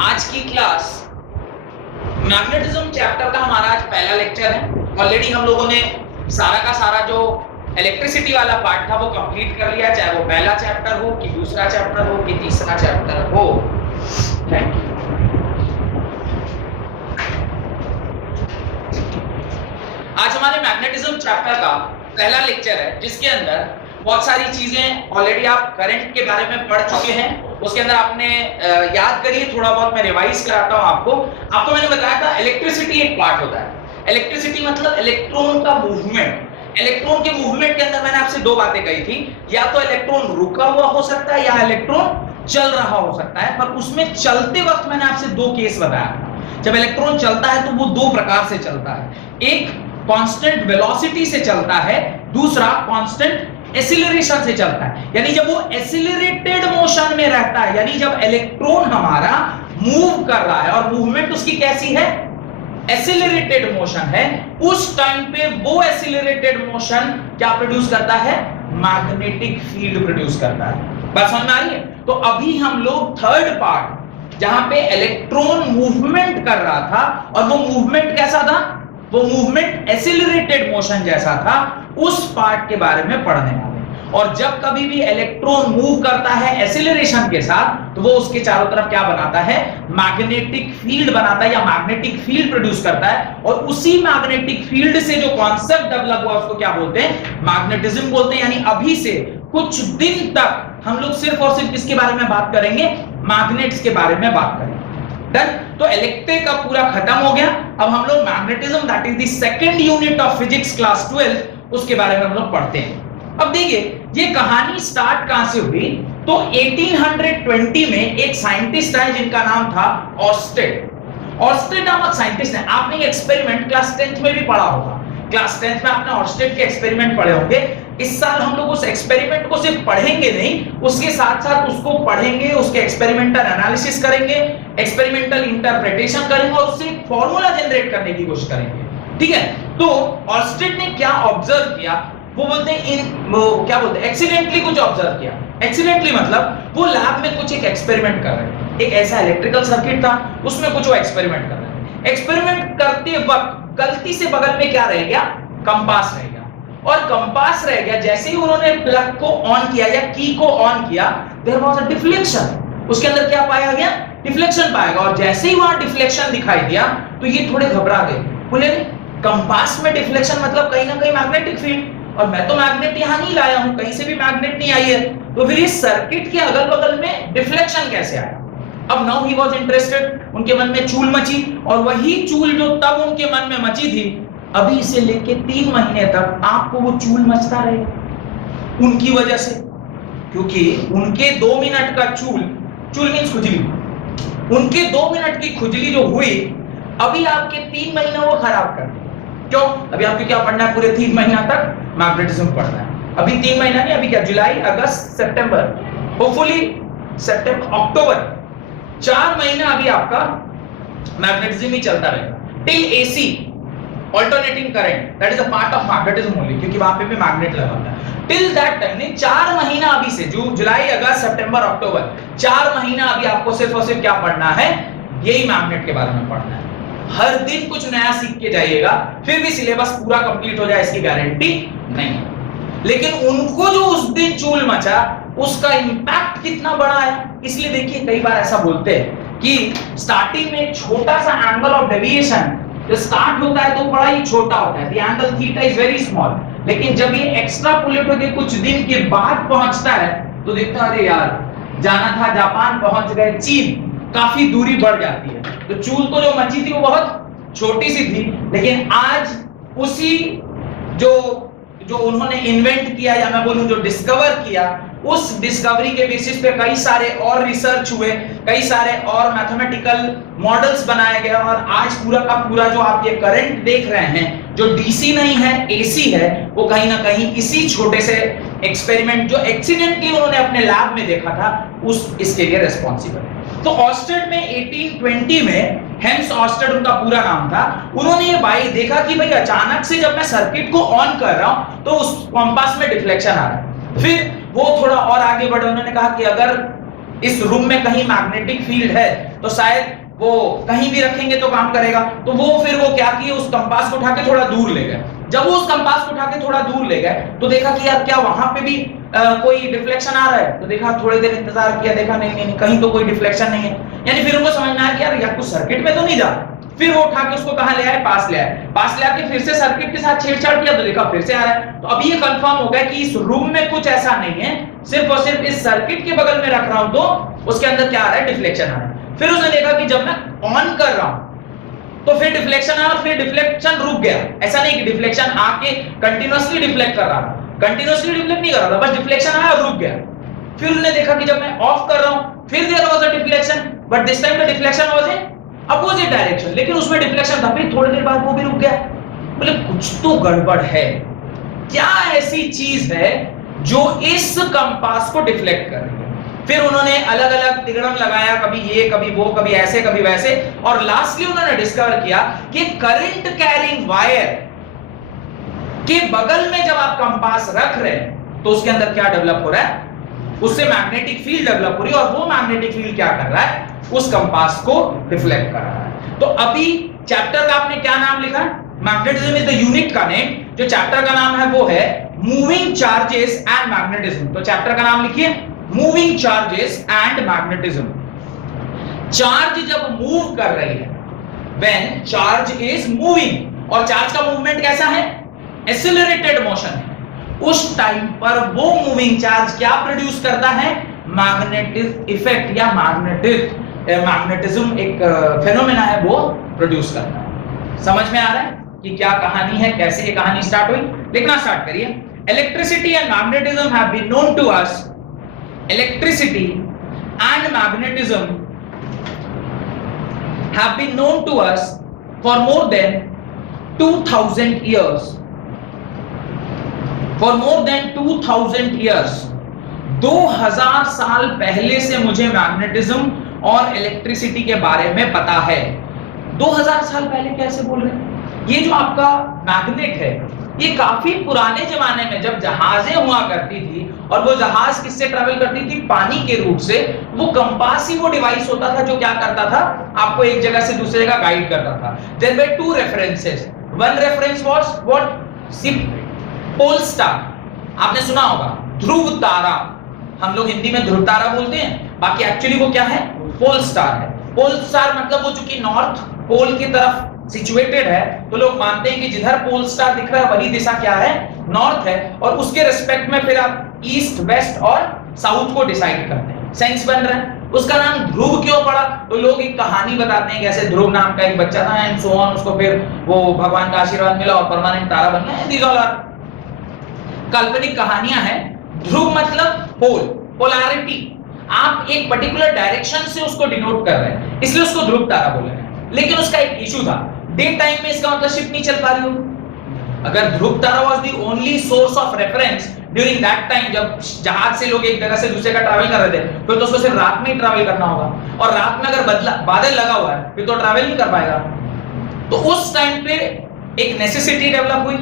आज की class magnetism chapter का हमारा आज पहला लेक्चर है। ऑलरेडी हम लोगों ने सारा का सारा जो इलेक्ट्रिसिटी वाला पार्ट था वो कंप्लीट कर लिया, चाहे वो पहला चैप्टर हो कि दूसरा चैप्टर हो कि तीसरा चैप्टर हो। Thank you. आज हमारे मैग्नेटिज्म चैप्टर का पहला लेक्चर है, जिसके अंदर बहुत सारी चीजें ऑलरेडी आप करंट के बारे में पढ़ चुके हैं। उसके अंदर आपने याद करिए, थोड़ा बहुत मैं रिवाइज कराता हूं आपको मैंने बताया था इलेक्ट्रिसिटी एक पार्ट होता है। इलेक्ट्रिसिटी मतलब इलेक्ट्रॉन का मूवमेंट। इलेक्ट्रॉन के मूवमेंट के अंदर मैंने आपसे दो बातें कही थी, या तो इलेक्ट्रॉन रुका हुआ हो सकता है या इलेक्ट्रॉन चल रहा हो सकता है। पर उसमें चलते वक्त मैंने आपसे दो केस बताया था। जब इलेक्ट्रॉन चलता है तो वो दो प्रकार से चलता है, एक कांस्टेंट वेलोसिटी से चलता है, दूसरा कांस्टेंट एक्सीलरेशन से चलता है। यानी जब वो एक्सीलरेटेड मोशन में रहता है, यानी जब इलेक्ट्रॉन हमारा मूव कर रहा है और मूवमेंट उसकी कैसी है, एक्सीलरेटेड मोशन है, उस टाइम पे वो एक्सीलरेटेड मोशन क्या प्रोड्यूस करता है, मैग्नेटिक फील्ड प्रोड्यूस करता है। बात समझ में आ रही है? तो अभी हम लोग थर्ड पार्ट जहां पे इलेक्ट्रॉन मूवमेंट कर रहा था, और वो मूवमेंट कैसा था, वो मूवमेंट एक्सीलरेटेड मोशन जैसा था, उस पार्ट के बारे में पढ़ने वाले। और जब कभी भी इलेक्ट्रॉन मूव करता है एक्सीलरेशन के साथ, तो वो उसके चारों तरफ क्या बनाता है, मैग्नेटिक फील्ड बनाता है या मैग्नेटिक फील्ड प्रोड्यूस करता है। और उसी मैग्नेटिक फील्ड से जो कॉन्सेप्ट डेवलप हुआ उसको क्या बोलते हैं, मैग्नेटिज्म बोलते हैं। यानी अभी से कुछ दिन तक हम लोग सिर्फ और सिर्फ किसके बारे में बात करेंगे, मैग्नेट्स के बारे में बात करेंगे। डन? तो इलेक्ट्रिक का पूरा खत्म हो गया। अब हम लोग magnetism, that is the second unit of physics class 12, उसके बारे में हम लोग पढ़ते हैं। अब देखिए ये कहानी स्टार्ट कहां से हुई, तो 1820 में एक साइंटिस्ट है जिनका नाम था ऑर्स्टेड। ऑर्स्टेड नामक साइंटिस्ट है। आपने ये एक्सपेरिमेंट क्लास 10th में भी पढ़ा होगा। क्लास 10th में आपने ऑर्स्टेड के एक्सपेरिमेंट पढ़े होंगे। इस साल हम लोग उस एक्सपेरिमेंट को सिर्फ पढ़ेंगे नहीं, उसके साथ साथ उसको पढ़ेंगे, उसके एक्सपेरिमेंटल एनालिसिस करेंगे, एक्सपेरिमेंटल इंटरप्रिटेशन करेंगे और उससे एक फार्मूला जनरेट करने की कोशिश करेंगे। ठीक है? तो ऑर्स्टेड ने क्या ऑब्जर्व किया, वो बोलते हैं क्या बोलते हैं, एक्सीडेंटली कुछ ऑब्जर्व किया। एक्सीडेंटली मतलब वो लैब में कुछ एक एक्सपेरिमेंट कर रहे थे। एक ऐसा इलेक्ट्रिकल सर्किट था, उसमें कुछ वो एक्सपेरिमेंट कर रहे थे। एक्सपेरिमेंट करते वक्त गलती से बगल में क्या रह गया, कंपास रह गया। और कंपास रह गया, जैसे ही उन्होंने प्लग को ऑन किया या की को ऑन किया, देयर वाज अ डिफ्लेक्शन। उसके अंदर क्या पाया गया, डिफ्लेक्शन पाया गया। और जैसे ही वहां डिफ्लेक्शन दिखाई दिया तो ये थोड़े घबरा गए, बोले कंपास में डिफ्लेक्शन मतलब कहीं ना कहीं मैग्नेटिक फील्ड, और मैं तो मैग्नेट यहां नहीं लाया हूं, कहीं से भी मैग्नेट नहीं आई है, तो फिर इस सर्किट के अगल बगल में डिफ्लेक्शन कैसे आया। अब नाउ ही वाज इंटरेस्टेड, उनके मन में चूल मची, और वही चूल जो तब उनके मन में मची थी, अभी से लेके 3 महीने तक आपको वो चूल मचता रहेगा उनकी वजह से। क्योंकि उनके 2 मिनट का चूल मींस खुजली, उनके 2 मिनट की खुजली जो हुई, अभी आपके 3 महीने वो खराब कर दी। क्यों? अभी आपको क्या पढ़ना है, पूरे 3 महीना तक मैग्नेटिज्म पढ़ना है। अभी 3 महीना नहीं, अभी क्या, जुलाई, अगस्त, सितंबर, होपफुली सितंबर, अक्टूबर, 4 महीना अभी आपका मैग्नेटिज्म ही चलता रहेगा till AC, alternating current, that is a part of magnetism only, क्योंकि वहां पे भी मैग्नेट लगा होता है। टिल दैट टाइम नहीं, 4 महीना अभी से, जुलाई, अगस्त, सितंबर, अक्टूबर, 4 महीना अभी आपको सिर्फ और सिर्फ क्या पढ़ना है, यही मैग्नेट के बारे में पढ़ना है। हर दिन कुछ नया सीख के जाइएगा, फिर भी सिलेबस पूरा कंप्लीट हो जाए इसकी गारंटी नहीं है। लेकिन उनको जो उस दिन चूल मचा, उसका इंपैक्ट कितना बड़ा है। इसलिए देखिए कई बार ऐसा बोलते हैं कि स्टार्टिंग में छोटा सा एंगल ऑफ डेविएशन जो स्टार्ट होता है तो बड़ा ही छोटा होता है, the angle theta is very small, लेकिन जब ये एक्स्ट्रापोलेट होकर कुछ दिन के बाद पहुंचता है तो देखता है, अरे यार जाना था जापान, पहुंच गए चीन, काफी दूरी बढ़ जाती है। तो चूल तो जो मची थी वो बहुत छोटी सी थी, लेकिन आज उसी जो उन्होंने इन्वेंट किया, या मैं बोलूं जो डिस्कवर किया, उस डिस्कवरी के बेसिस पे कई सारे और रिसर्च हुए, कई सारे और मैथमेटिकल मॉडल्स बनाए गए, और आज पूरा का पूरा जो आप ये करंट देख रहे हैं, जो डीसी नहीं है एसी है, वो कहीं ना कहीं इसी छोटे से एक्सपेरिमेंट जो एक्सीडेंटली उन्होंने अपने लैब में देखा था, इसके लिए रिस्पॉन्सिबल है। तो ऑर्स्टेड में 1820 में, हेंस ऑर्स्टेड उनका पूरा नाम था, उन्होंने ये भाई देखा कि भाई अचानक से जब मैं सर्किट को ऑन कर रहा हूं तो उस कंपास में डिफ्लेक्शन आ रहा है। फिर वो थोड़ा और आगे बढ़े, उन्होंने कहा कि अगर इस रूम में कहीं मैग्नेटिक फील्ड है तो शायद वो कहीं भी रखेंगे तो काम करेगा। तो वो फिर वो क्या किए, उस कंपास को उठा के थोड़ा दूर ले गए। जब वो उस कंपास को उठा के थोड़ा दूर ले गए तो देखा कि यार क्या वहां पे भी कोई डिफ्लेक्शन आ रहा है। तो देखा, थोड़ी देर इंतजार किया, देखा नहीं नहीं नहीं कहीं तो कोई डिफ्लेक्शन नहीं है। यानी फिर उनको समझ में आया कि यार या कुछ सर्किट में तो नहीं जा। फिर वो उठा के उसको कहां ले आए, पास ले आए। पास ले आके फिर से सर्किट के साथ छेड़छाड़ किया तो देखा फिर से आ रहा है। तो अभी ये कंफर्म हो गया कि इस रूम में कुछ ऐसा नहीं है, सिर्फ और सिर्फ इस सर्किट के बगल में रख रहा हूं तो उसके अंदर क्या आ रहा है, डिफ्लेक्शन आ रहा है। फिर उसने देखा कि जब मैं ऑन कर रहा हूं तो फिर डिफ्लेक्शन आया और फिर डिफ्लेक्शन रुक गया। ऐसा नहीं कि डिफ्लेक्शन आके कंटीन्यूअसली डिफ्लेक्ट कर रहा था, कंटीन्यूअसली डिफ्लेक्ट नहीं कर रहा था, बस डिफ्लेक्शन आया और रुक गया। फिर उसने देखा कि जब मैं ऑफ कर रहा हूं फिर there was a deflection, but this time the deflection was in opposite direction, लेकिन उसमें डिफ्लेक्शन था। फिर थोड़ी देर बाद वो भी रुक गया। बोले कुछ तो गड़बड़ है, क्या ऐसी चीज है जो इस कंपास को डिफ्लेक्ट कर रही है। फिर उन्होंने अलग अलग तिगड़म लगाया, कभी ये कभी वो, कभी ऐसे कभी वैसे, और लास्टली उन्होंने डिस्कवर किया कि करंट कैरिंग वायर के बगल में जब आप कंपास रख रहे हैं तो उसके अंदर क्या डेवलप हो रहा है, उससे मैग्नेटिक फील्ड डेवलप हो रही है, और वो मैग्नेटिक फील्ड क्या कर रहा है, उस कंपास को रिफ्लेक्ट कर रहा है। तो अभी चैप्टर का आपने क्या नाम लिखा है, मैग्नेटिज्म इज द यूनिट का नेम। जो चैप्टर का नाम है वो है मूविंग चार्जेस एंड मैग्नेटिज्म। तो चैप्टर का नाम लिखिए moving charges and magnetism. Charge जब मूव कर रही है, व्हेन चार्ज इज मूविंग, और चार्ज का मूवमेंट कैसा है, एक्सेलरेटेड मोशन है, उस टाइम पर वो मूविंग चार्ज क्या प्रोड्यूस करता है, मैग्नेटिक इफेक्ट या मैग्नेटिज्म एक फेनोमेना है वो प्रोड्यूस करता है। समझ में आ रहा है कि क्या कहानी है, कैसे ये कहानी स्टार्ट हुई। लिखना स्टार्ट करिए। Electricity and magnetism have been known to us, electricity and magnetism have been known to us for more than 2000 years. For more than 2000 years, 2000 साल पहले से मुझे मैग्नेटिज्म और इलेक्ट्रिसिटी के बारे में पता है। 2000 साल पहले कैसे बोल रहे हैं? ये जो आपका मैग्नेट है ये काफी पुराने जमाने में जब जहाजें हुआ करती थी, और वो जहाज किससे ट्रैवल करती थी, पानी के रूप से, वो कंपास ही वो डिवाइस होता था जो क्या करता था, आपको एक जगह से दूसरी जगह गाइड करता था। There were two references, one reference was what, pole star. आपने सुना होगा ध्रुव तारा, हम लोग हिंदी में ध्रुव तारा बोलते हैं, बाकी एक्चुअली वो क्या है, पोल स्टार है। पोल स्टार मतलब वो चूंकि नॉर्थ पोल की तरफ सिचुएटेड है, तो लोग मानते हैं कि जिधर पोल स्टार दिख रहा है वही दिशा क्या है, नॉर्थ है, और उसके रिस्पेक्ट में फिर आप ईस्ट, वेस्ट और साउथ को डिसाइड करते हैं। सेंस बन रहा है। उसका नाम ध्रुव क्यों पड़ा, तो लोग एक कहानी बताते हैं, कैसे ध्रुव नाम का एक बच्चा था एंड सो ऑन, उसको फिर वो भगवान का आशीर्वाद मिला और परमानेंट तारा बन गया। दीज ऑल आर काल्पनिक कहानियां हैं। ध्रुव मतलब पोल, पोलैरिटी, आप एक पर्टिकुलर डायरेक्शन से उसको डिनोट कर रहे हैं, इसलिए उसको ध्रुव तारा बोले हैं। लेकिन उसका एक इशू था, डे टाइम में इसका मतलब शिप नहीं चल पा रही हो। अगर Dhruv Tara was the only source of reference during that time, जब जहाज से लोग एक जगह से दूसरे का ट्रैवल कर रहे थे, फिर तो उसको सिर्फ रात में ही ट्रैवल करना होगा, और रात में अगर बादल लगा हुआ है फिर तो ट्रैवल नहीं कर पाएगा। तो उस टाइम पे एक नेसेसिटी डेवलप हुई,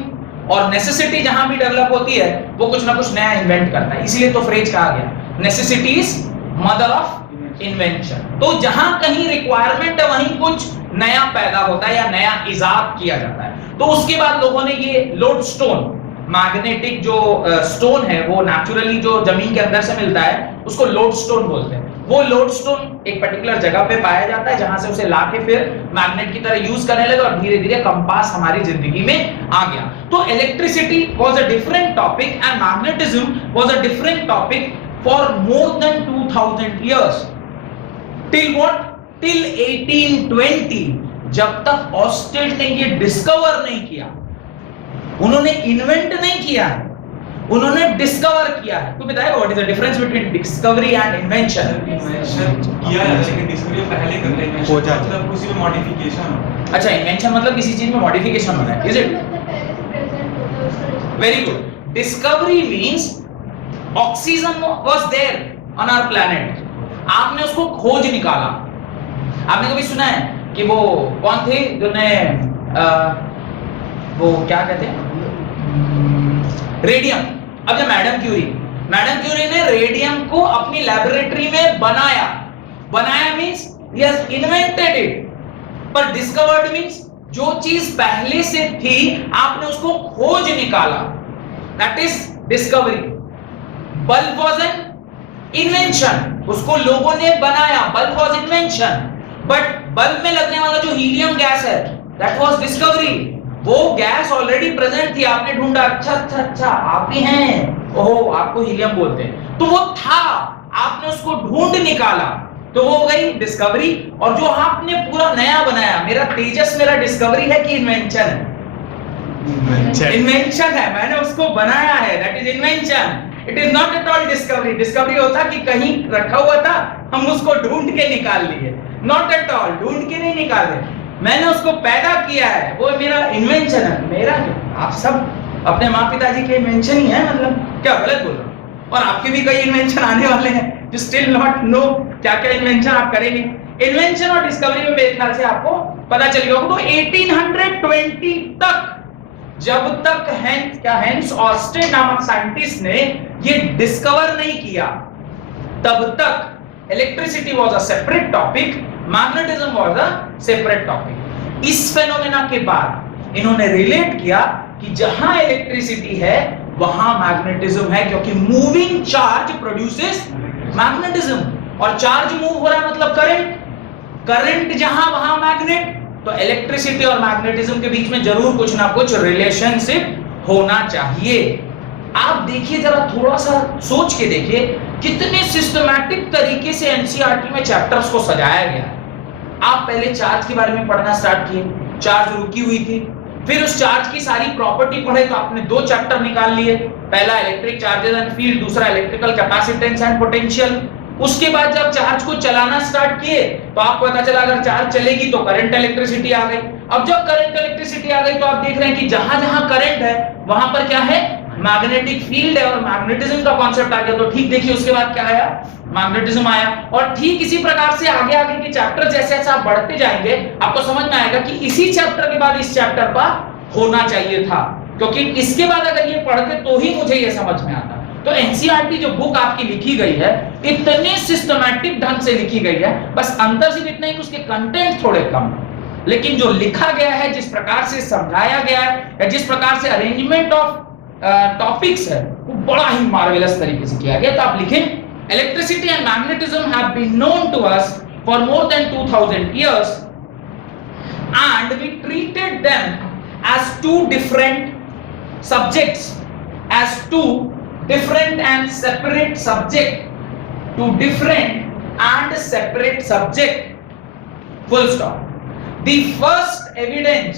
और नेसेसिटी जहां भी डेवलप होती है वो कुछ ना कुछ नया इन्वेंट करता है, इसलिए तो फ्रेज कहा गया necessity is mother of invention. तो जहां कहीं रिक्वायरमेंट है वहीं कुछ नया पैदा होता है या नया इजाद किया जाता है। तो उसके बाद लोगों ने ये लोडस्टोन, मैग्नेटिक जो स्टोन है वो नेचुरली जो जमीन के अंदर से मिलता है उसको लोडस्टोन बोलते हैं। वो लोडस्टोन एक पर्टिकुलर जगह पे पाया जाता है जहां से उसे लाके फिर मैग्नेट की तरह यूज करने लगे, और धीरे धीरे कंपास हमारी जिंदगी में आ गया। तो electricity was a different topic and magnetism was a different topic for more than 2000 years, till what, till 1820, जब तक ऑस्टेड ने ये डिस्कवर नहीं किया, उन्होंने इन्वेंट नहीं किया, उन्होंने डिस्कवर किया है। तो बताएगा what is the difference between discovery and invention? Invention किया है लेकिन डिस्कवरी पहले कर रहे हैं, हो जाता है, मतलब उसी में मॉडिफिकेशन। अच्छा, इन्वेंशन मतलब किसी चीज में मॉडिफिकेशन होना है, is it? Very good. Discovery means oxygen was there on our planet, आपने उसको खोज निकाला। आपने कभी सुना है कि वो कौन थे जिन्होंने वो क्या कहते हैं, रेडियम। अब जब मैडम क्यूरी मैडम क्यूरी ने रेडियम को अपनी लैबोरेटरी में बनाया means he has invented it, पर डिस्कवर्ड मींस जो चीज पहले से थी आपने उसको खोज निकाला, that is discovery. Bulb was an invention, उसको लोगों ने बनाया, bulb was invention. But bulb में लगने वाला जो हीलियम गैस है दैट वाज डिस्कवरी। वो गैस ऑलरेडी प्रेजेंट थी, आपने ढूंढा, अच्छा आप ही हैं, ओहो आपको हीलियम बोलते हैं, तो वो था, आपने उसको ढूंढ निकाला, तो वो हो गई डिस्कवरी। और जो आपने पूरा नया बनाया, मेरा तेजस मेरा डिस्कवरी है कि इन्वेंशन है? इन्वेंशन है, मैंने उसको बनाया है, that is invention. It is not at all discovery. Discovery होता कि कहीं रखा हुआ था, हम उसको ढूंढ के निकाल लिए, नॉट एट ऑल, ढूंढ के नहीं निकाले, मैंने उसको पैदा किया है, वो मेरा इन्वेंशन है। मेरा आप सब अपने माँ पिताजी के इन्वेंशन ही है, मतलब क्या गलत बोल रहा हूं? और आपके भी कई इन्वेंशन आने वाले हैं, यू स्टिल नॉट नो क्या क्या इन्वेंशन आप करेंगे। इन्वेंशन और डिस्कवरी में मेरे ख्याल से आपको पता चल गया होगा। तो 1820 तक, जब तक हेंस ऑस्टेन नामक साइंटिस्ट ने ये डिस्कवर नहीं किया, तब तक electricity was a separate topic, magnetism was a separate topic. इस फेनोमेना के बाद इन्होंने रिलेट किया कि जहां इलेक्ट्रिसिटी है वहां मैग्नेटिज्म है, क्योंकि मूविंग चार्ज प्रोड्यूसेस मैग्नेटिज्म, और चार्ज मूव हो रहा है मतलब करंट जहां वहां मैग्नेट। तो इलेक्ट्रिसिटी और मैग्नेटिज्म के बीच में जरूर कुछ ना कुछ रिलेशनशिप होना चाहिए। आप देखिए, जरा थोड़ा सा सोच के देखिए कितने सिस्टमैटिक तरीके से एनसीईआरटी में चैप्टर्स को सजाया गया है। आप पहले चार्ज के बारे में पढ़ना स्टार्ट किए, चार्ज रुकी हुई थी, फिर उस चार्ज की सारी प्रॉपर्टी पढ़े, तो आपने 2 चैप्टर निकाल लिए, पहला इलेक्ट्रिक चार्जेस एंड फील्ड, दूसरा इलेक्ट्रिकल कैपेसिटेंस एंड पोटेंशियल। उसके बाद जब चार्ज को चलाना स्टार्ट किए तो आपको पता चला अगर चार्ज चलेगी तो करंट इलेक्ट्रिसिटी आ गई। अब जब करंट इलेक्ट्रिसिटी आ गई तो आप देख रहे हैं कि जहां जहां करंट है वहां पर क्या है, मैग्नेटिक फील्ड है, और मैग्नेटिज्म का कॉन्सेप्ट आ गया। तो ठीक देखिए उसके बाद क्या आया, मैग्नेटिज्म आया। और ठीक इसी प्रकार से आगे आगे के चैप्टर जैसे जैसे आप बढ़ते जाएंगे आपको समझ में आएगा कि इसी चैप्टर के बाद इस चैप्टर का होना चाहिए था, क्योंकि इसके बाद अगर ये पढ़ते तो ही मुझे ये समझ में आता। तो एनसीईआरटी जो बुक आपकी लिखी गई है इतने सिस्टमैटिक ढंग से लिखी गई है, बस अंतर सिर्फ इतना ही कि उसके कंटेंट थोड़े कम है, लेकिन जो लिखा गया है, जिस प्रकार से समझाया गया है, या जिस प्रकार से अरेंजमेंट ऑफ टॉपिक्स है, वो बड़ा ही मार्वेलस तरीके से किया गया। तो आप लिखें, electricity and magnetism have been known to us for more than 2000 years and we treated them as two different subjects, as two different and separate subject, two different and separate subject, full stop. The first evidence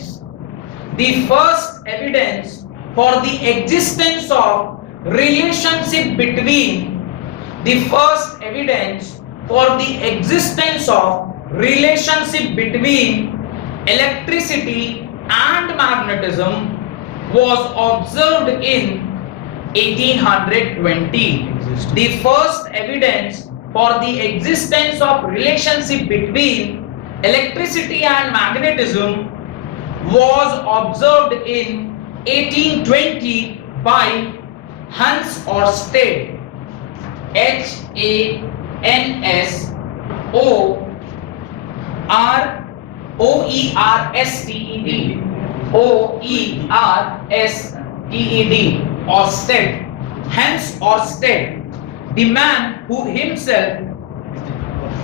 for the existence of relationship between electricity and magnetism was observed in 1820. The first evidence for the existence of relationship between electricity and magnetism was observed in 1820 by Hans Ørsted, H-A-N-S-O-R-S-T-E-D, Ørsted, Hans Ørsted, the man who himself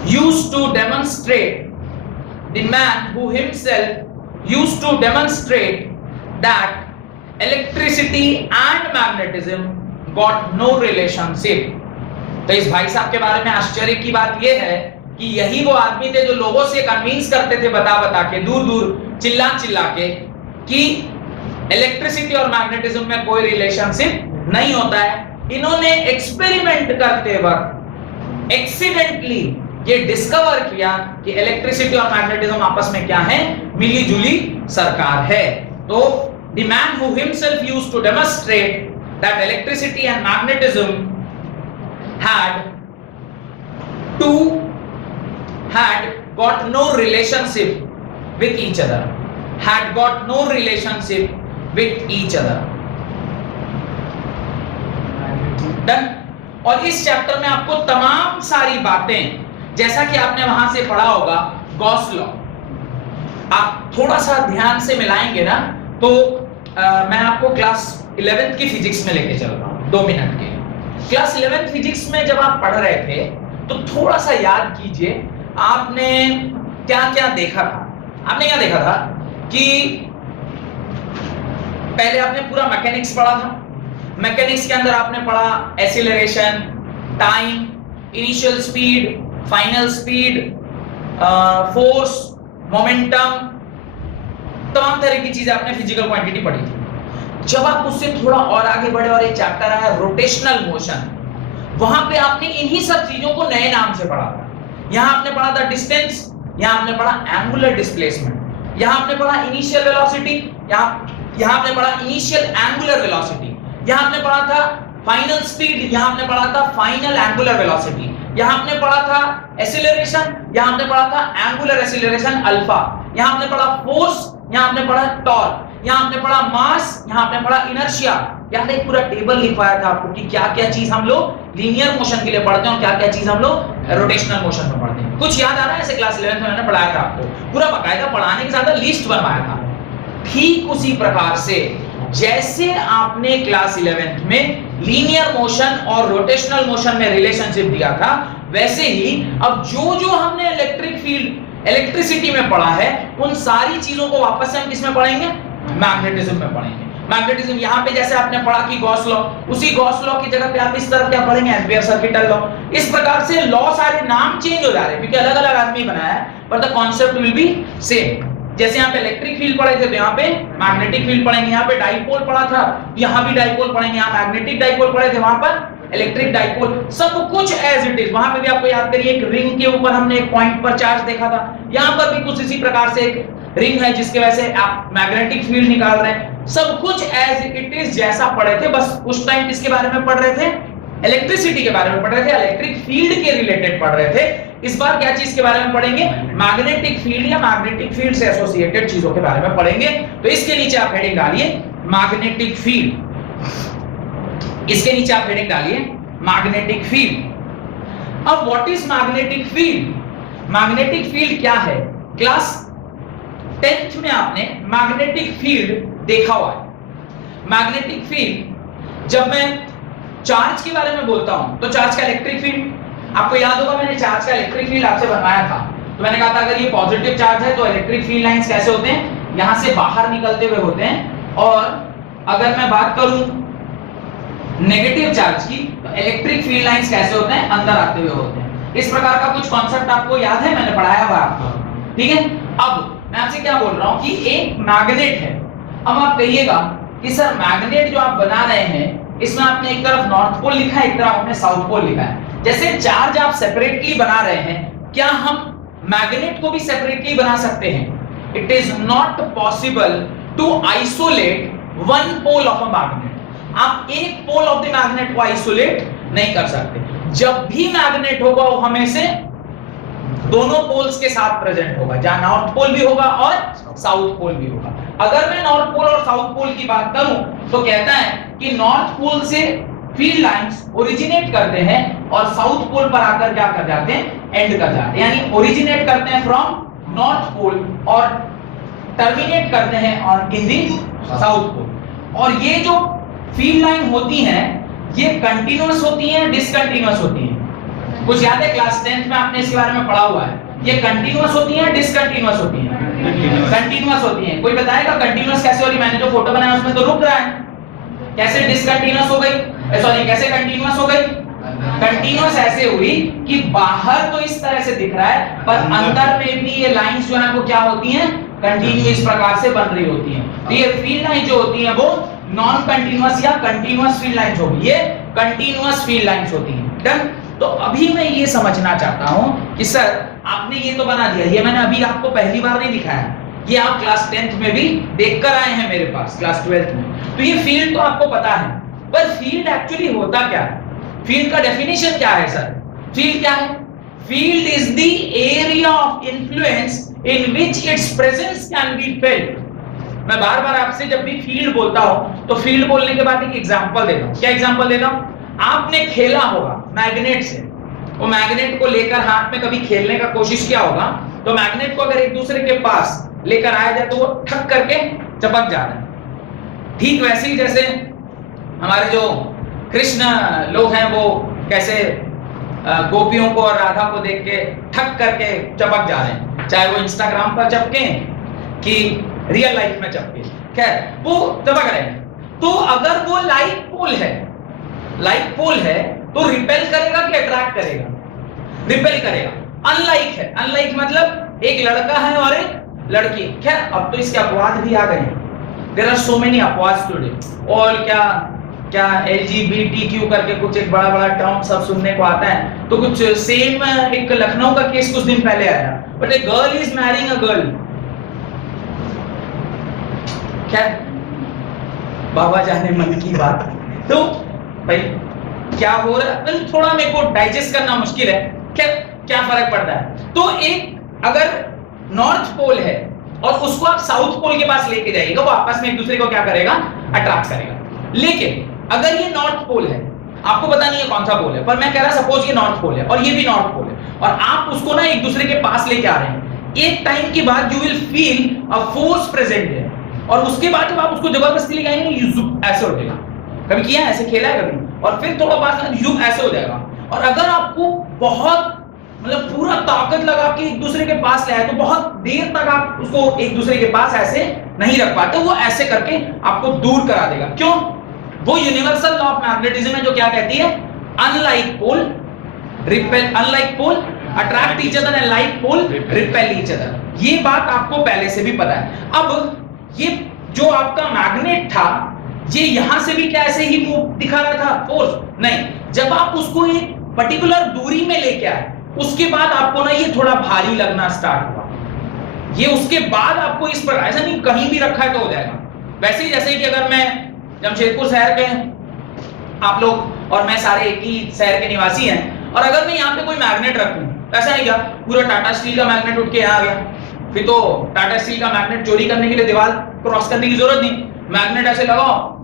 used to demonstrate that electricity and magnetism got no relationship. तो इस भाई साहब के बारे में आश्चर्य की बात यह है कि यही वो आदमी थे जो लोगों से कन्विंस करते थे बता बता के, दूर दूर चिल्ला चिल्ला के, कि इलेक्ट्रिसिटी और मैग्नेटिज्म में कोई रिलेशनशिप नहीं होता है। इन्होंने एक्सपेरिमेंट करते वक्त एक्सीडेंटली ये डिस्कवर किया कि इलेक्ट्रिसिटी और मैग्नेटिज्म आपस में क्या है, मिली जुली सरकार है। तो the man who himself used to demonstrate that electricity and magnetism had got no relationship with each other, Done. और इस चैप्टर में आपको तमाम सारी बातें, जैसा कि आपने वहां से पढ़ा होगा गॉस लॉ, आप थोड़ा सा ध्यान से मिलाएंगे ना तो मैं आपको क्लास 11th की फिजिक्स में लेके चल रहा हूं 2 मिनट के। क्लास 11th फिजिक्स में जब आप पढ़ रहे थे तो थोड़ा सा याद कीजिए आपने क्या क्या देखा था। आपने क्या देखा था कि पहले आपने पूरा मैकेनिक्स पढ़ा था। मैकेनिक्स के अंदर आपने पढ़ा acceleration, time, initial speed, final speed, force, momentum, तमाम तरह की चीजें आपने फिजिकल क्वांटिटी पढ़ी थी। जब आप उससे थोड़ा और आगे बढ़े और एक चैप्टर आया रोटेशनल मोशन, वहां पे आपने इन्हीं सब चीजों को नए नाम से पढ़ा था। यहां आपने पढ़ा था डिस्टेंस, यहां आपने पढ़ा एंगुलर डिस्प्लेसमेंट, यहां आपने पढ़ा इनिशियल वेलोसिटी, यहां आपने पढ़ा इनिशियल एंगुलर वेलोसिटी, यहां आपने पढ़ा था फाइनल स्पीड, यहां आपने पढ़ा था फाइनल एंगुलर वेलोसिटी, यहां आपने पढ़ा था एक्सीलरेशन, यहां आपने पढ़ा था एंगुलर एक्सीलरेशन अल्फा, यहां आपने पढ़ा फोर्स, यहां आपने पढ़ा टॉर्क, यहां आपने पढ़ा मास, यहां आपने पढ़ा इनर्शिया। यहां एक पूरा टेबल लिखवाया था आपको कि क्या क्या चीज हम लोग लीनियर मोशन के लिए पढ़ते हैं और क्या क्या चीज हम लोग रोटेशनल मोशन में पढ़ते हैं। कुछ याद आ रहा है? ऐसे क्लास 11th में मैंने पढ़ाया था आपको, पूरा बकायदा पढ़ाने के साथ लिस्ट बनवाया था। ठीक उसी प्रकार से जैसे आपने क्लास 11th में लीनियर मोशन और रोटेशनल मोशन में रिलेशनशिप दिया था, वैसे ही अब जो हमने इलेक्ट्रिक फील्ड, इलेक्ट्रिसिटी में पढ़ा है, उन सारी चीजों को वापस से हम किस में पढ़ेंगे? मैग्नेटिज्म में पढ़ेंगे। मैग्नेटिज्म यहाँ पे जैसे आपने पढ़ा कि गॉस लॉ, उसी गॉस लॉ की जगह पे आप इस तरफ क्या पढ़ेंगे? Ampere circuital law. इस प्रकार से लॉ सारे नाम चेंज हो जा रहे हैं क्योंकि अलग अलग आदमी बनाया है, पर the concept will be same. जैसे यहाँ पे इलेक्ट्रिक फील्ड पढ़े थे तो यहाँ पे मैग्नेटिक फील्ड पढ़ेंगे, यहाँ पे डाइपोल पढ़ा था यहाँ भी डाइपोल पढ़ेंगे, यहाँ मैग्नेटिक डाइपोल पढ़े थे वहां पर इलेक्ट्रिक डाइपोल, सब कुछ एज इट इज। वहां पे भी आपको याद करिए एक रिंग के ऊपर हमने एक पॉइंट पर चार्ज देखा था, यहाँ पर भी कुछ इसी प्रकार से एक रिंग है जिसके वजह से आप मैग्नेटिक फील्ड निकाल रहे हैं। सब कुछ एज इट इज जैसा पढ़े थे, बस उस टाइम किसके बारे में पढ़ रहे थे? इलेक्ट्रिसिटी के बारे में पढ़ रहे थे, इलेक्ट्रिक फील्ड के रिलेटेड पढ़ रहे थे। इस बार क्या चीज के बारे में पढ़ेंगे? मैग्नेटिक फील्ड या मैग्नेटिक फील्ड से एसोसिएटेड चीजों के बारे में पढ़ेंगे। तो इसके नीचे आप हेडिंग डालिए मैग्नेटिक फील्ड, इसके नीचे आप हेडिंग डालिए मैग्नेटिक फील्ड। अब what is magnetic field? Magnetic field क्या है? क्लास 10th में आपने मैग्नेटिक फील्ड देखा हुआ है। मैग्नेटिक फील्ड, जब मैं चार्ज के बारे में बोलता हूं तो चार्ज का इलेक्ट्रिक फील्ड, आपको याद होगा मैंने चार्ज का इलेक्ट्रिक फील्ड आपसे बनवाया था। तो मैंने कहा था अगर ये पॉजिटिव चार्ज है तो इलेक्ट्रिक फील्ड लाइंस कैसे होते हैं? यहां से बाहर निकलते हुए होते हैं, और अगर मैं बात करूं नेगेटिव चार्ज की तो इलेक्ट्रिक फील्ड लाइंस कैसे होते हैं? अंदर आते हुए होते हैं। इस प्रकार का कुछ कॉन्सेप्ट आपको याद है? मैंने पढ़ाया हुआ आपको, ठीक है। अब मैं आपसे क्या बोल रहा हूं कि एक मैग्नेट है। अब आप कहिएगा कि सर मैग्नेट जो आप बना रहे हैं इसमें आपने एक तरफ नॉर्थ पोल लिखा है, एक तरफ आपने साउथ पोल लिखा है। जैसे चार्ज आप सेपरेटली बना रहे हैं, क्या हम मैग्नेट को भी सेपरेटली बना सकते हैं? It is not possible to isolate one pole of a magnet. आप एक पोल ऑफ द मैग्नेट को आइसोलेट नहीं कर सकते। जब भी मैग्नेट होगा वो हमेशा दोनों पोल्स के साथ प्रेजेंट होगा, जहां नॉर्थ पोल भी होगा और साउथ पोल भी होगा। अगर मैं नॉर्थ पोल और साउथ पोल की बात करूं तो कहता है कि नॉर्थ पोल से फील्ड लाइंस ओरिजिनेट करते हैं और साउथ पोल पर आकर क्या कर जाते हैं? एंड कर जाते हैं। यानी ओरिजिनेट करते हैं फ्रॉम नॉर्थ पोल और टर्मिनेट करते हैं और इन दी साउथ पोल। और ये जो फील्ड लाइन होती हैं ये कंटीन्यूअस होती हैं, डिसकंटीन्यूअस होती हैं? कुछ याद है? क्लास 10th में आपने इसके बारे में पढ़ा हुआ है। ये कंटीन्यूअस होती हैं, डिसकंटीन्यूअस होती हैं? कंटीन्यूअस होती हैं। कोई बताएगा कंटीन्यूअस कैसे हो रही? मैंने जो फोटो बनाया उसमें तो रुक रहा है, कैसे डिसकंटीन्यूअस हो गई? सॉरी, कैसे कंटीन्यूअस हो गई? कंटीन्यूअस ऐसे हुई कि बाहर तो इस तरह से दिख रहा है पर अंदर में भी ये लाइंस जो है वो क्या होती हैं? कंटीन्यू इस प्रकार से बन रही होती हैं। तो ये फील्ड लाइन जो होती है वो नॉन कंटीन्यूअस या कंटीन्यूअस फील्ड लाइंस होगी, ये कंटीन्यूअस फील्ड लाइंस होती हैं। डन? तो अभी मैं ये समझना चाहता हूं कि सर आपने ये तो बना दिया, ये मैंने अभी आपको पहली बार नहीं दिखाया, ये आप क्लास 10th में भी देखकर आए हैं मेरे पास क्लास 12th में। तो ये फील्ड तो आपको पता है, पर फील्ड एक्चुअली होता क्या है? फील्ड का डेफिनेशन क्या है सर? फील्ड क्या है? Field is the area of influence in which it's presence can be felt. मैं बार बार आपसे जब भी फील्ड बोलता हूं तो फील्ड बोलने के बाद एक एग्जांपल देता हूं। क्या एग्जांपल देता हूं? आपने खेला होगा, मैग्नेट से। वो मैग्नेट को लेकर हाथ में कभी खेलने का कोशिश किया होगा, तो मैग्नेट को अगर एक दूसरे के पास लेकर आया जाए तो वो ठक करके चपक जाता है। ठीक वैसे ही जैसे हमारे जो कृष्ण लोग हैं वो कैसे गोपियों को और राधा को देख के ठक करके चपक जा रहे हैं, चाहे वो इंस्टाग्राम पर चपके कि रियल लाइफ में चपके, खैर वो चपक रहे हैं। तो अगर वो लाइक पोल है तो रिपेल करेगा कि अट्रैक्ट करेगा? रिपेल करेगा। अनलाइक मतलब एक लड़का है और एक लड़की। खैर अब तो इसके अपवाद भी आ गए हैं, देयर आर सो मेनी अपवाद टुडे। और क्या LGBTQ करके कुछ एक बड़ा टर्म सब सुनने को आता है, तो कुछ सेम एक लखनऊ का केस कुछ दिन पहले आया, but a girl is marrying a girl. खैर बाबा जाने मन की बात। तो भाई क्या हो रहा है थोड़ा मेरे को डाइजेस्ट करना मुश्किल है, क्या फर्क पड़ता है? तो एक अगर नॉर्थ पोल है और उसको आप साउथ पोल के पास लेके जाइएगा, वो आपस में एक दूसरे को क्या करेगा? अट्रैक्ट करेगा। लेकिन अगर ये नॉर्थ पोल है, आपको पता नहीं है कौन सा पोल है, पर मैं कह रहा सपोज ये नॉर्थ पोल है और ये भी नॉर्थ पोल है, और आप उसको ना एक दूसरे के पास लेके आ रहे हैं, एक टाइम के बाद you will feel a force present है, और उसके बाद जब आप उसको जबरदस्ती लेके आएंगे यू ऐसे हो जाएगा। कभी किया है? ऐसे खेला है कभी? और फिर थोड़ा बाद यू ऐसे हो जाएगा। और अगर आपको बहुत मतलब पूरा ताकत लगा के एक दूसरे के पास ले आए, तो बहुत देर तक आप उसको एक दूसरे के पास ऐसे नहीं रख पाते, वो ऐसे करके आपको दूर करा देगा। क्यों? वो यूनिवर्सल लॉ ऑफ मैग्नेटिज्म है जो क्या कहती है? Unlike pole repel, unlike pole attract each other and like pole repel each other. ये बात आपको पहले से भी पता है। अब ये जो आपका मैग्नेट था, ये यहां से भी क्या ऐसे ही मूव दिखा रहा था फोर्स? नहीं, जब आप उसको एक पर्टिकुलर दूरी में लेके आए, उसके बाद आपको ना ये थोड़ा भारी लगना स्टार्ट हुआ। ये उसके बाद आपको इस पर ऐसा नहीं कहीं भी रखा है तो हो जाएगा। वैसे ही जैसे कि अगर मैं जमशेदपुर शहर के आप लोग और मैं सारे एक ही शहर के निवासी हैं, और अगर मैं यहाँ पे कोई मैग्नेट रखूं, ऐसा नहीं क्या पूरा टाटा स्टील का मैग्नेट उठ के यहाँ आ गया, फिर तो टाटा स्टील का मैग्नेट चोरी करने के लिए दीवार क्रॉस करने की जरूरत नहीं, मैग्नेट ऐसे लगाओ,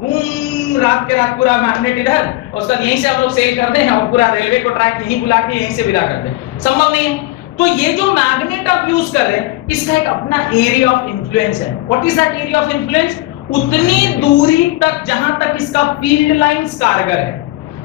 रात के रात पूरा मैग्नेट इधर, और उसका यहीं से हम लोग सेल करते हैं और पूरा रेलवे को ट्रैक यहीं बुला के यहीं से विदा करते हैं। संभव नहीं है। तो ये जो मैग्नेट आप यूज कर रहे हैं, इसका एक अपना एरिया ऑफ इन्फ्लुएंस है। What is that area of influence? उतनी दूरी तक जहां तक इसका फील्ड लाइंस कारगर है।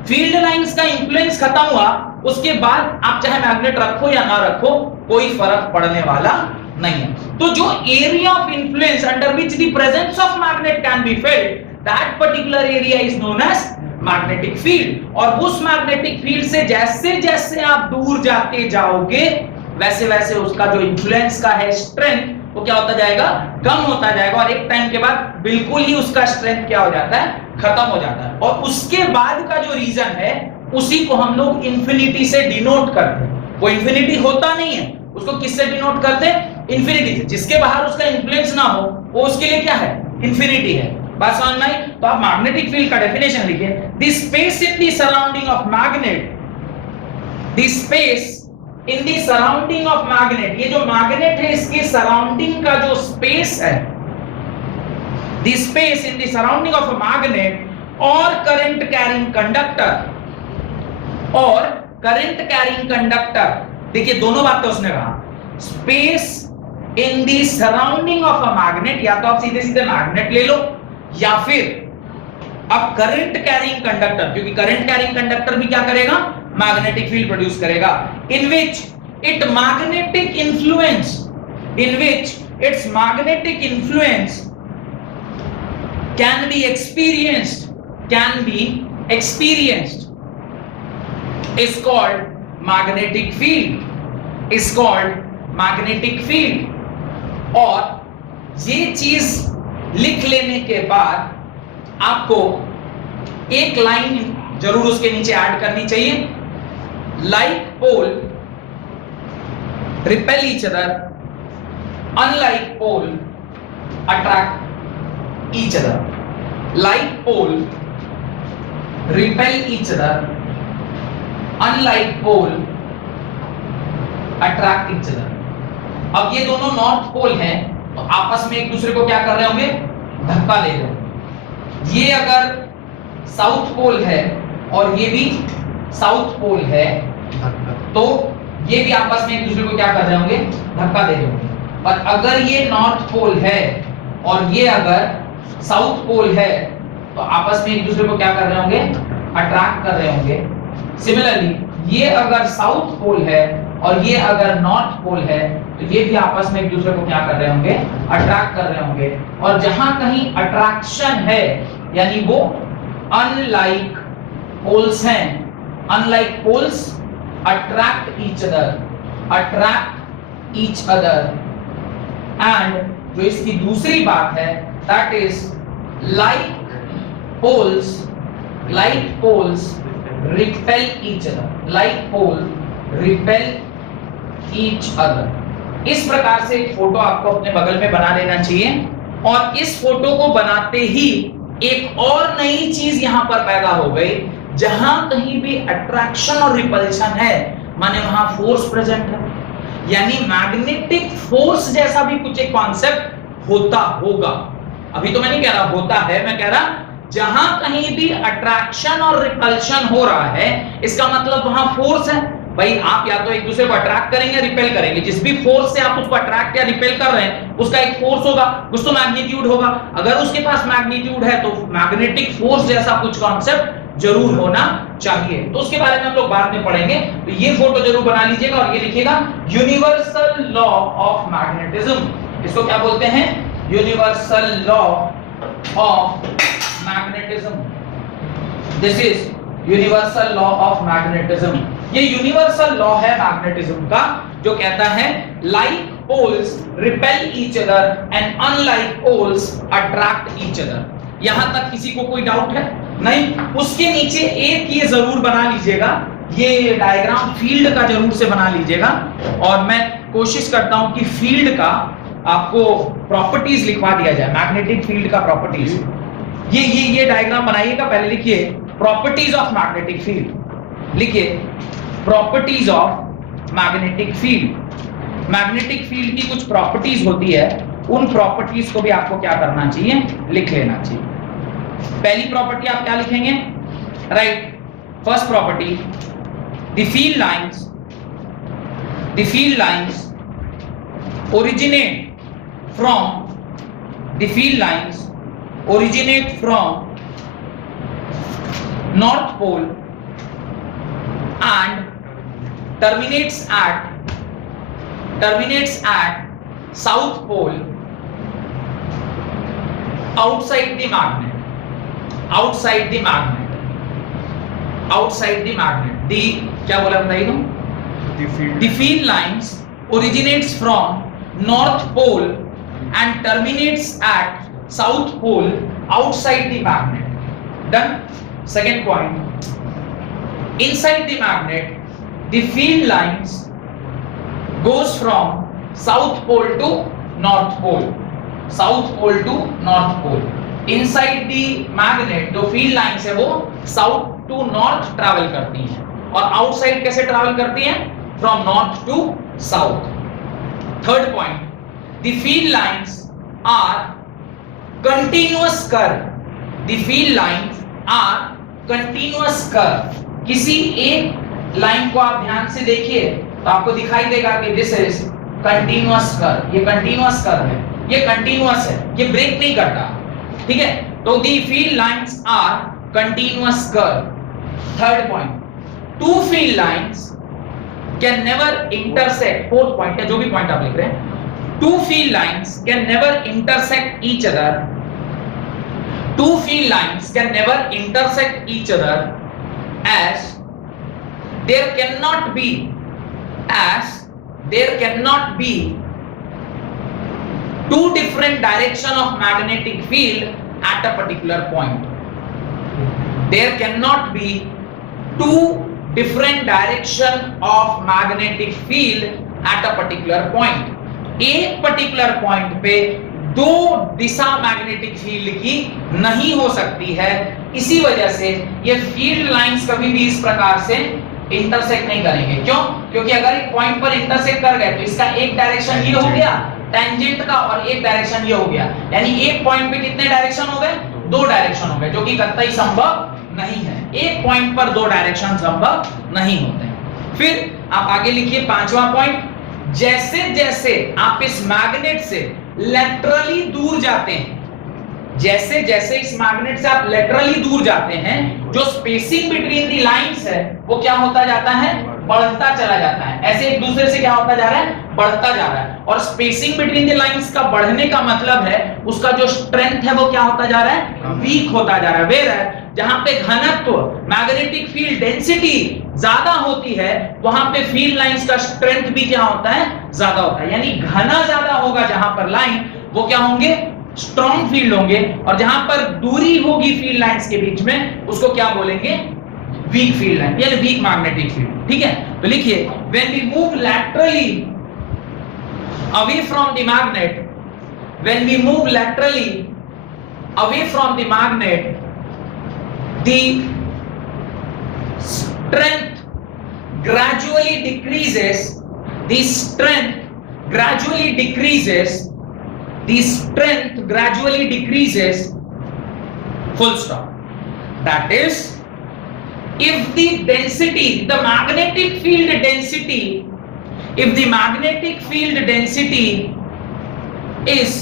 फील्ड लाइंस का इन्फ्लुएंस खत्म हुआ, उसके बाद आप चाहे मैग्नेट रखो या ना रखो, कोई फर्क पड़ने वाला नहीं है। तो जो area of influence under which the presence of magnet can be felt, that particular area is known as magnetic field. और उस मैग्नेटिक फील्ड से जैसे जैसे आप दूर जाते जाओगे, वैसे वैसे उसका जो इन्फ्लुएंस का है स्ट्रेंथ, वो क्या होता जाएगा? कम होता जाएगा, और एक टाइम के बाद बिल्कुल ही उसका स्ट्रेंथ क्या हो जाता है? खत्म हो जाता है। और उसके बाद का जो रीजन है, उसी को हम लोग इंफिनिटी से डिनोट करते हैं। वो इंफिनिटी होता नहीं है, उसको किससे डिनोट करते हैं? इंफिनिटी से। जिसके बाहर उसका इन्फ्लुएंस ना हो, वो उसके लिए क्या है? इंफिनिटी है। बात समझ में आई? तो आप मैग्नेटिक फील्ड का डेफिनेशन लिखिए, the space in the surrounding of magnet, the space in the surrounding of magnet, ये जो मैग्नेट है इसके सराउंडिंग का जो स्पेस है, the space in the surrounding of a magnet और करंट कैरिंग कंडक्टर, और करंट कैरिंग कंडक्टर। देखिए दोनों बातें उसने कहा, space in the surrounding of a magnet, या तो आप सीधे सीधे मैग्नेट ले लो, या फिर अब करंट कैरिंग कंडक्टर, क्योंकि करंट कैरिंग कंडक्टर भी क्या करेगा? मैग्नेटिक फील्ड प्रोड्यूस करेगा, in which it magnetic influence, in which its magnetic influence can be experienced is called magnetic field, is called magnetic field। और ये चीज लिख लेने के बाद आपको एक लाइन जरूर उसके नीचे ऐड करनी चाहिए, like pole repel each other, unlike pole attract each other. Like pole repel each other, unlike pole attract each other. अब ये दोनों नॉर्थ पोल हैं, तो आपस में एक दूसरे को क्या कर रहे होंगे? धक्का ले रहे होंगे। ये अगर साउथ पोल है और ये भी साउथ पोल है तो ये भी आपस में एक दूसरे को क्या कर रहे होंगे, धक्का दे रहे होंगे। और अगर ये नॉर्थ पोल है और ये अगर साउथ पोल है तो आपस में एक दूसरे को क्या कर रहे होंगे, अट्रैक्ट कर रहे होंगे। सिमिलरली ये अगर साउथ पोल है और ये अगर नॉर्थ पोल है तो ये भी आपस में एक दूसरे को क्या कर रहे होंगे, अट्रैक्ट कर रहे होंगे। और जहां कहीं अट्रैक्शन है यानी वो अनलाइक पोल्स हैं, unlike poles attract each other and जो इसकी दूसरी बात है that is like poles repel each other, like pole repel each other. इस प्रकार से एक फोटो आपको अपने बगल में बना लेना चाहिए। और इस फोटो को बनाते ही एक और नई चीज यहां पर पैदा हो गई, जहां कहीं भी अट्रैक्शन और रिपल्शन है माने वहां फोर्स प्रेजेंट है, यानी मैग्नेटिक फोर्स जैसा भी कुछ एक कॉन्सेप्ट होता होगा। अभी तो मैं नहीं कह रहा होता है, मैं कह रहा जहां कहीं भी अट्रैक्शन और रिपल्शन हो रहा है इसका मतलब वहां फोर्स है। भाई आप या तो एक दूसरे को अट्रैक्ट करेंगे, रिपेल करेंगे, जिस भी फोर्स से आप उसको अट्रैक्ट या रिपेल कर रहे हैं उसका एक फोर्स होगा, कुछ तो मैग्नीट्यूड होगा। अगर उसके पास मैग्नीट्यूड है तो मैग्नेटिक फोर्स जैसा कुछ कॉन्सेप्ट जरूर होना चाहिए। तो उसके बारे में हम लोग बाद में पढ़ेंगे। तो ये फोटो जरूर बना लीजिएगा और ये लिखिएगा यूनिवर्सल लॉ ऑफ मैग्नेटिज्म। इसको क्या बोलते हैं, universal law of magnetism. This is universal law of magnetism. ये यूनिवर्सल लॉ है मैग्नेटिज्म का जो कहता है like poles repel each other and unlike poles attract each other. यहां तक किसी को कोई डाउट है? नहीं। उसके नीचे एक ये जरूर बना लीजिएगा, ये डायग्राम फील्ड का जरूर से बना लीजिएगा। और मैं कोशिश करता हूं कि फील्ड का आपको प्रॉपर्टीज लिखवा दिया जाए, मैग्नेटिक फील्ड का प्रॉपर्टीज। ये डायग्राम बनाइएगा, पहले लिखिए प्रॉपर्टीज ऑफ मैग्नेटिक फील्ड, लिखिए properties of magnetic field. Magnetic field की कुछ प्रॉपर्टीज होती है, उन प्रॉपर्टीज को भी आपको क्या करना चाहिए, लिख लेना चाहिए। पहली प्रॉपर्टी आप क्या लिखेंगे, right, first property, the field lines originate from north pole and terminates at south pole outside the magnet. The क्या बोला बताइए तुम? The field lines originates from north pole and terminates at south pole outside the magnet. Done. Second point, inside the magnet the field lines goes from south pole to north pole, inside the magnet जो field lines है वो south to north travel करती हैं। और outside कैसे travel करती हैं, from north to south. Third point, the field lines are continuous curve. The field lines are continuous curve. किसी एक लाइन को आप ध्यान से देखिए तो आपको दिखाई देगा कि दिस इज कंटिन्यूअस कर्व। ये कंटिन्यूअस कर्व है, ये कंटिन्यूअस है, ये ब्रेक नहीं करता, ठीक है। तो the field lines are continuous curve. Third point, two field lines can never intersect. Fourth point है, जो भी पॉइंट आप लिख रहे हैं, two field lines can never intersect each other. Two field lines can never intersect each other as there cannot be two different direction of magnetic field at a particular point. There cannot be two different direction of magnetic field at a particular point. एक particular point पे दो दिशा magnetic field की नहीं हो सकती है। इसी वजह से ये फील्ड लाइंस कभी भी इस प्रकार से इंटरसेक्ट नहीं करेंगे। क्यों? क्योंकि अगर एक पॉइंट पर इंटरसेक्ट कर गए तो इसका एक डायरेक्शन ये हो गया टेंजेंट का और एक डायरेक्शन ये हो गया, यानी एक पॉइंट पे कितने डायरेक्शन हो गए, दो डायरेक्शन हो गए, जो कि कतई संभव नहीं है। एक पॉइंट पर दो डायरेक्शन संभव नहीं होते हैं। फिर आप आगे लिखिए पांचवा पॉइंट, जैसे जैसे आप इस मैग्नेट से लेटरली दूर जाते हैं, जैसे जैसे इस मैग्नेट से आप लेटरली दूर जाते हैं, जो स्पेसिंग बिटवीन दी लाइंस है वो क्या होता जाता है, बढ़ता चला जाता है। ऐसे एक दूसरे से क्या होता जा रहा है, बढ़ता जा रहा है। और स्पेसिंग बिटवीन दी लाइंस का बढ़ने का मतलब है उसका जो स्ट्रेंथ है वो क्या होता जा रहा है, वीक होता जा रहा है। वेयर जहां पे घनत्व मैग्नेटिक फील्ड डेंसिटी ज्यादा होती है वहां पे फील्ड लाइंस का स्ट्रेंथ भी क्या होता है, ज्यादा होता है। यानी घना ज्यादा होगा जहां पर लाइन, वो क्या होंगे, स्ट्रॉन्ग फील्ड होंगे, और जहां पर दूरी होगी फील्ड लाइंस के बीच में उसको क्या बोलेंगे, वीक फील्ड लाइन यानी वीक मैग्नेटिक फील्ड। ठीक है, तो लिखिए when we move laterally away from the magnet, when we move laterally away from the magnet, the strength gradually decreases, the strength gradually decreases, the strength gradually decreases, full stop. That is, if the density, the magnetic field density, if the magnetic field density is,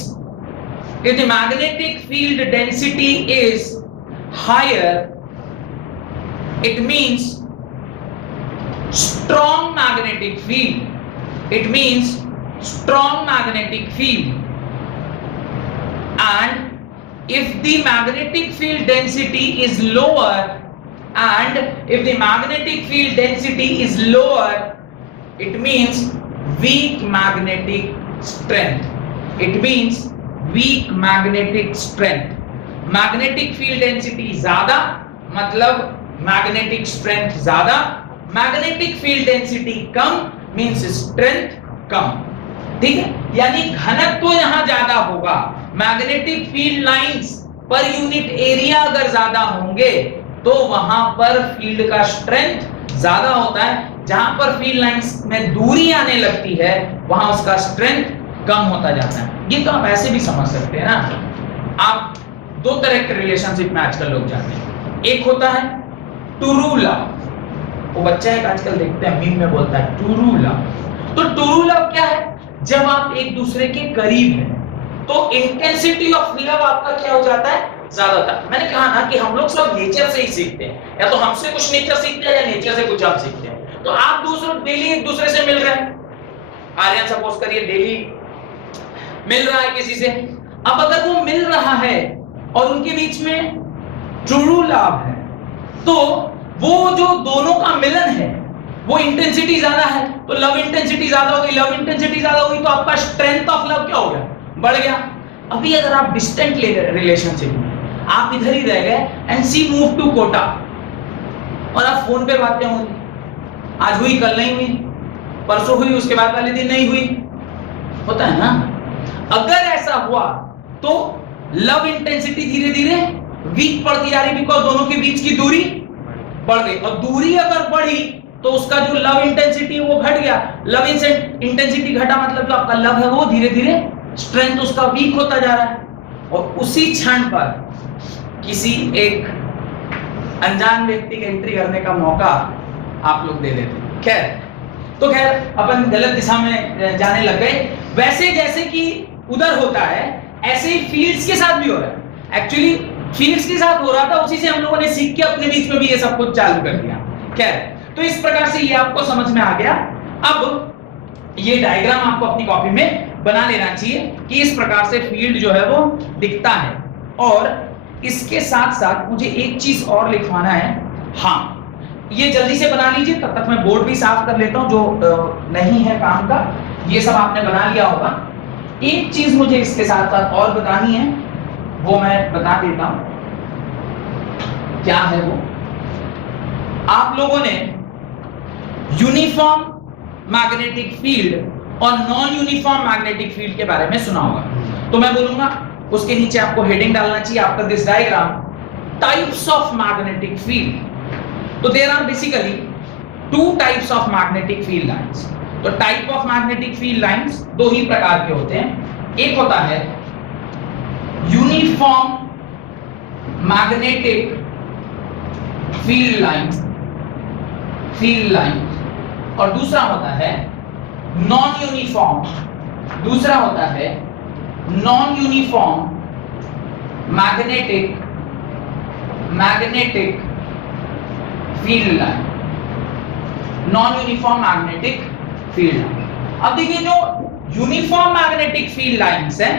if the magnetic field density is higher, it means strong magnetic field, it means strong magnetic field. And if the magnetic field density is lower, and if the magnetic field density is lower, it means weak magnetic strength, it means weak magnetic strength. Magnetic field density ज्यादा मतलब magnetic strength ज्यादा, magnetic field density कम means strength कम। ठीक है, यानी घनत्व यहां ज्यादा होगा, magnetic field lines per unit area अगर ज्यादा होंगे तो वहां पर फील्ड का स्ट्रेंथ ज्यादा होता है। जहां पर फील्ड लाइंस में दूरी आने लगती है वहां उसका स्ट्रेंथ कम होता जाता है। ये तो आप ऐसे भी समझ सकते हैं ना। आप दो तरह के रिलेशनशिप में आजकल लोग जानते हैं, एक होता है ट्रू लव, वो बच्चा एक आजकल देखते हैं मीम में बोलता है ट्रू लव। तो ट्रू लव क्या है, जब आप एक दूसरे के करीब हैं तो इंटेंसिटी ऑफ लव आपका क्या हो जाता है, ज्यादा होता है। मैंने कहा ना कि हम लोग सब नेचर से ही सीखते हैं, या तो हमसे कुछ नेचर सीखते हैं या नेचर से कुछ हम सीखते हैं। तो आप दूसरों डेली एक दूसरे से मिल रहे हैं, आर्यन सपोज करिए डेली मिल रहा है किसी से, अब अगर वो मिल रहा है और उनके बीच में ट्रू लव है तो वो जो दोनों का मिलन है वो इंटेंसिटी ज्यादा है, तो लव इंटेंसिटी ज्यादा हो गई, लव इंटेंसिटी ज्यादा हो गई तो आपका स्ट्रेंथ ऑफ लव क्या हो गया, बढ़ गया। अभी अगर आप डिस्टेंट रिलेशनशिप में आप इधर ही रह गए and see move to Kota और आप फोन पे बातें हो रही, आज हुई कल नहीं हुई, परसों हुई उसके बाद वाले दिन नहीं हुई, होता है ना। अगर ऐसा हुआ तो लव इंटेंसिटी धीरे धीरे वीक पड़ती जा रही, बिकॉज दोनों के बीच की दूरी बढ़ गई, और दूरी अगर बढ़ी तो उसका जो लव इंटेंसिटी वो घट गया। लव इंटेंसिटी घटा मतलब जो आपका लव है वो धीरे धीरे स्ट्रेंथ उसका वीक होता जा रहा है, और उसी क्षण पर किसी एक अनजान व्यक्ति के एंट्री करने का मौका आप लोग दे देते। खैर अपन गलत दिशा में जाने लग गए। वैसे जैसे कि उधर होता है ऐसे ही फील्ड्स के साथ भी हो रहा है। एक्चुअली फील्ड्स के साथ हो रहा था, उसी से हम लोगों ने सीख के अपने बीच में भी ये सब कुछ चालू कर दिया। खैर, तो इस प्रकार से ये आपको समझ में आ गया। अब ये डायग्राम आपको अपनी कॉपी में बना लेना चाहिए कि इस प्रकार से फील्ड जो है वो दिखता है। और इसके साथ साथ मुझे एक चीज और लिखवाना है। हाँ, ये जल्दी से बना लीजिए, तब तक मैं बोर्ड भी साफ कर लेता हूं जो नहीं है काम का। ये सब आपने बना लिया होगा। एक चीज मुझे इसके साथ साथ और बतानी है, वो मैं बता देता हूं। क्या है वो? आप लोगों ने यूनिफॉर्म मैग्नेटिक फील्ड और नॉन यूनिफॉर्म मैग्नेटिक फील्ड के बारे में सुना होगा। तो मैं बोलूंगा उसके नीचे आपको हेडिंग डालना चाहिए after this diagram, types of magnetic field. तो there are basically two types of magnetic field lines. तो type of magnetic field lines दो ही प्रकार के होते हैं। एक होता है uniform magnetic field lines, field lines, और दूसरा होता है नॉन यूनिफॉर्म, दूसरा होता है non uniform magnetic, magnetic field line, non uniform magnetic field line. अब देखिए जो यूनिफॉर्म मैग्नेटिक फील्ड लाइंस है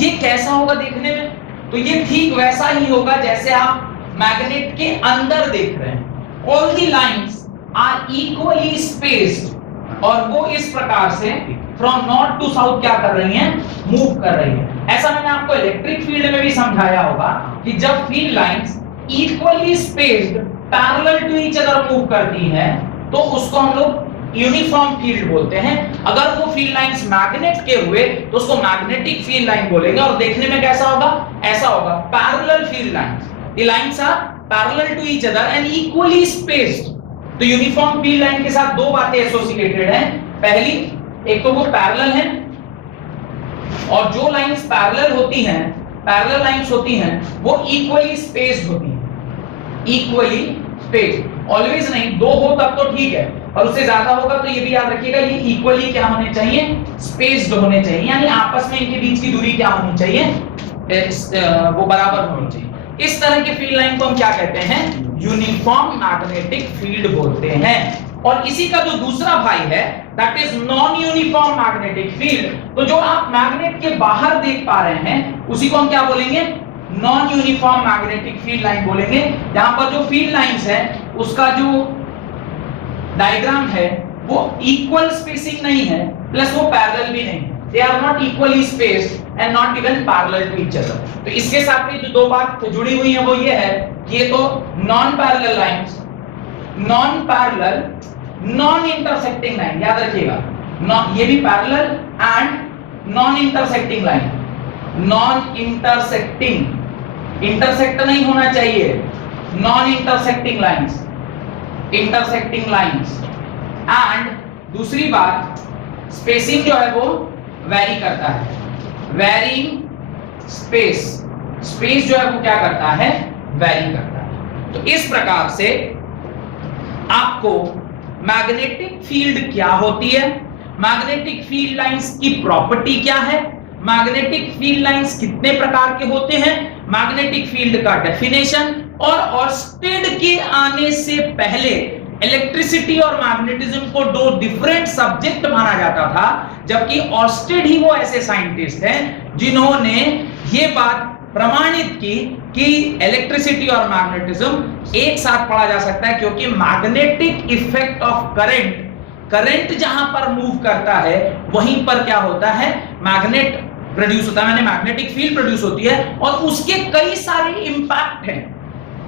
ये कैसा होगा देखने में, तो ये ठीक वैसा ही होगा जैसे आप मैग्नेट के अंदर देख रहे हैं। All the lines are equally spaced, और वो इस प्रकार से फ्रॉम नॉर्थ टू साउथ क्या कर रही हैं, मूव कर रही है। ऐसा मैंने आपको इलेक्ट्रिक फील्ड में भी समझाया होगा कि जब field lines equally spaced parallel to each other move करती हैं तो उसको हम लोग यूनिफॉर्म फील्ड बोलते हैं। अगर वो फील्ड लाइंस मैग्नेट के हुए तो उसको मैग्नेटिक फील्ड लाइन बोलेंगे, और देखने में कैसा होगा, ऐसा होगा parallel field lines, the lines are parallel to each other and equally spaced. तो यूनिफॉर्म फील्ड लाइन के साथ दो बातें एसोसिएटेड हैं। पहली, एक तो वो पैरेलल है, और जो लाइंस पैरेलल होती हैं, पैरेलल लाइंस होती हैं वो इक्वली स्पेस्ड होती हैं, इक्वली स्पेस्ड। ऑलवेज नहीं, दो हो तब तो ठीक है, और उससे ज्यादा होगा तो ये भी याद रखिएगा ये इक्वली क्या होने चाहिए, स्पेस्ड होने चाहिए, यानी आपस में इनके बीच की दूरी क्या होनी चाहिए, वो बराबर होनी चाहिए। इस तरह के फील्ड लाइन को हम क्या कहते हैं, यूनिफॉर्म मैग्नेटिक फील्ड बोलते हैं। और इसी का जो दूसरा भाई है that is non uniform magnetic field. तो जो आप मैग्नेट के बाहर देख पा रहे हैं उसी को हम क्या बोलेंगे, non uniform magnetic field line बोलेंगे। जहां पर जो फील्ड लाइंस है उसका जो डायग्राम है वो इक्वल स्पेसिंग नहीं है, प्लस वो पैरेलल भी नहीं है, they are not equally spaced and not even parallel to each other। तो इसके साथ में जो दो बात जुड़ी हुई है वो ये है कि ये तो non parallel lines, non parallel non intersecting line, याद रखिएगा, ये भी parallel and non intersecting line, non intersecting, intersect नहीं होना चाहिए, non intersecting lines, intersecting lines. And दूसरी बात, स्पेसिंग जो है वो वेरी करता है, वेरिंग स्पेस, स्पेस जो है वो क्या करता है, वेरी करता है। तो इस प्रकार से आपको मैग्नेटिक फील्ड क्या होती है, मैग्नेटिक फील्ड लाइंस की प्रॉपर्टी क्या है, मैग्नेटिक फील्ड लाइंस कितने प्रकार के होते हैं, मैग्नेटिक फील्ड का डेफिनेशन, और ऑर्स्टेड के आने से पहले इलेक्ट्रिसिटी और मैग्नेटिज्म को दो डिफरेंट सब्जेक्ट माना जाता था, जबकि ऑर्स्टेड ही वो ऐसे साइंटिस्ट हैं जिन्होंने ये बात प्रमाणित की कि इलेक्ट्रिसिटी और मैग्नेटिज्म एक साथ पढ़ा जा सकता है, क्योंकि magnetic effect of current, current जहां पर मूव करता है वहीं पर क्या होता है, मैग्नेट प्रोड्यूस होता है, यानी मैग्नेटिक फील्ड प्रोड्यूस होती है, और उसके कई सारे इंपैक्ट हैं।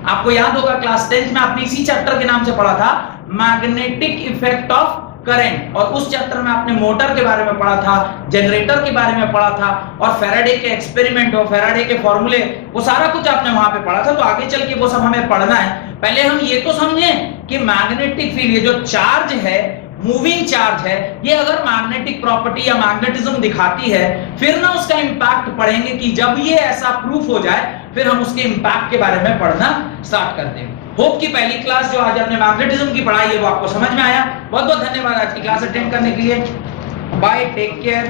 आपको याद होगा क्लास 10th में आपने इसी चैप्टर के नाम से पढ़ा था, मैग्नेटिक इफेक्ट ऑफ करंट, और उस चैप्टर में आपने मोटर के बारे में पढ़ा था, जनरेटर के बारे में पढ़ा था, और फैराडे के एक्सपेरिमेंट और फैराडे के फॉर्मूले, वो सारा कुछ आपने वहां पे पढ़ा था। तो आगे चल के वो सब हमें पढ़ना है। पहले हम ये तो समझें कि मैग्नेटिक फील्ड, ये जो चार्ज है, मूविंग चार्ज है, ये अगर मैग्नेटिक प्रॉपर्टी या मैग्नेटिज्म दिखाती है, फिर ना उसका इंपैक्ट पढ़ेंगे कि जब ये ऐसा प्रूफ हो जाए फिर हम उसके इंपैक्ट के बारे में पढ़ना स्टार्ट करते हैं। होप कि पहली क्लास जो आज हमने मैग्नेटिज्म की पढ़ाई है वो आपको समझ में आया। बहुत बहुत धन्यवाद आज की क्लास अटेंड करने के लिए। Bye, take care.